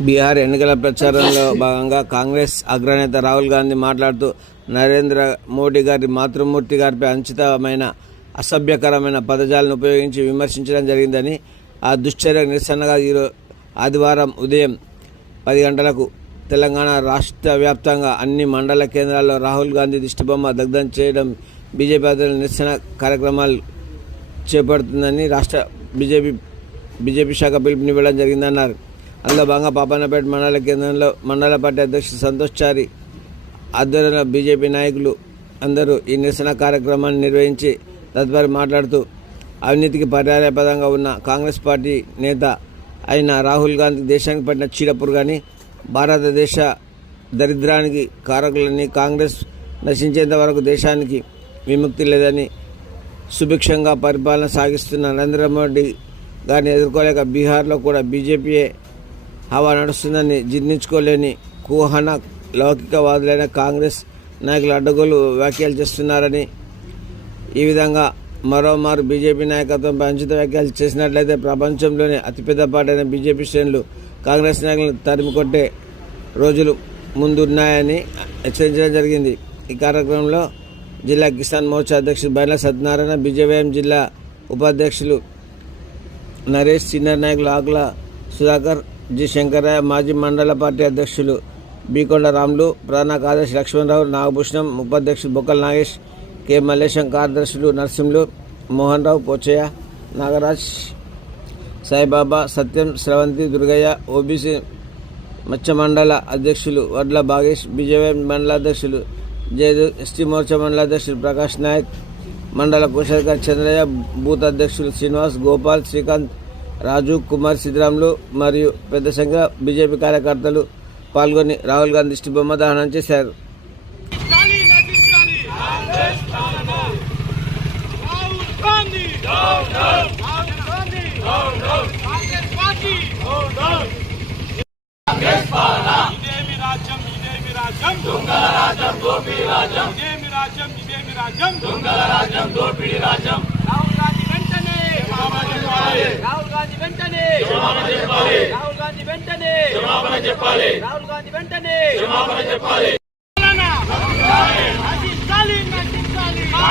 బీహార్ ఎన్నికల ప్రచారంలో భాగంగా కాంగ్రెస్ అగ్రనేత రాహుల్ గాంధీ మాట్లాడుతూ నరేంద్ర మోడీ గారి మాతృమూర్తి గారిపై అనుచితమైన అసభ్యకరమైన పదజాలను ఉపయోగించి విమర్శించడం జరిగిందని, ఆ దుశ్చర్య నిరసనగా ఆదివారం ఉదయం 10 గంటలకు తెలంగాణ రాష్ట్ర వ్యాప్తంగా అన్ని మండల కేంద్రాల్లో రాహుల్ గాంధీ దిష్టిబొమ్మ దగ్ధం చేయడం, బీజేపీ ఆధ్వర్యంలో నిరసన కార్యక్రమాలు చేపడుతుందని రాష్ట్ర బీజేపీ శాఖ పిలుపునివ్వడం జరిగిందన్నారు. అందులో భాగంగా పాపన్నపేట మండల కేంద్రంలో మండల పార్టీ అధ్యక్షుడు సంతోష్ చారి ఆధ్వర్యంలో బీజేపీ నాయకులు అందరూ ఈ నిరసన కార్యక్రమాన్ని నిర్వహించి తదుపరి మాట్లాడుతూ, అవినీతికి పర్యాయపదంగా ఉన్న కాంగ్రెస్ పార్టీ నేత అయిన రాహుల్ గాంధీ దేశానికి పట్టిన చీడపురుగని, భారతదేశ దరిద్రానికి కారకులని, కాంగ్రెస్ నశించేంత వరకు దేశానికి విముక్తి లేదని, సుభిక్షంగా పరిపాలన సాగిస్తున్న నరేంద్ర మోడీ గారిని ఎదుర్కోలేక బీహార్లో కూడా బీజేపీయే హవా నడుస్తుందని జీర్ణించుకోలేని కుహన లౌకికవాదులైన కాంగ్రెస్ నాయకులు అడ్డగోలు వ్యాఖ్యలు చేస్తున్నారని, ఈ విధంగా మరోమారు బీజేపీ నాయకత్వంపై అనుచిత వ్యాఖ్యలు చేసినట్లయితే ప్రపంచంలోనే అతిపెద్ద పార్టీ అయిన బీజేపీ శ్రేణులు కాంగ్రెస్ నాయకులను తరిమికొట్టే రోజులు ముందున్నాయని హెచ్చరించడం జరిగింది. ఈ కార్యక్రమంలో జిల్లా కిసాన్ మోర్చా అధ్యక్షులు బైర్ల సత్యనారాయణ, బీజేపీఎం జిల్లా ఉపాధ్యక్షులు నరేష్, సీనియర్ నాయకులు ఆకుల సుధాకర్, జి శంకరయ్య, మాజీ మండల పార్టీ అధ్యక్షులు బీకొండ రాములు, ప్రధాన కార్యదర్శి లక్ష్మణరావు, నాగభూషణం, ఉపాధ్యక్షులు బొక్కల నాగేష్, కె మల్లేశం, కార్యదర్శులు నరసింహులు, మోహన్ రావు, పోచయ్య, నాగరాజ్, సాయిబాబా, సత్యం, స్రవంతి, దుర్గయ్య, ఓబీసీ మత్స్య మండల అధ్యక్షులు వడ్ల భాగేష్, బీజేపీ మండల అధ్యక్షులు జయదు, ఎస్టీ మోర్చా మండల అధ్యక్షులు ప్రకాష్ నాయక్, మండల కోశాధికారి చంద్రయ్య, బూత్ అధ్యక్షులు శ్రీనివాస్, గోపాల్, శ్రీకాంత్, రాజు, కుమార్, సిద్ధరాములు మరియు పెద్ద సంఖ్య బీజేపీ కార్యకర్తలు పాల్గొని రాహుల్ గాంధీ దిష్టిబొమ్మ దహనం చేశారు. రాహుల్ గాంధీ వెంటనే నశించాలి.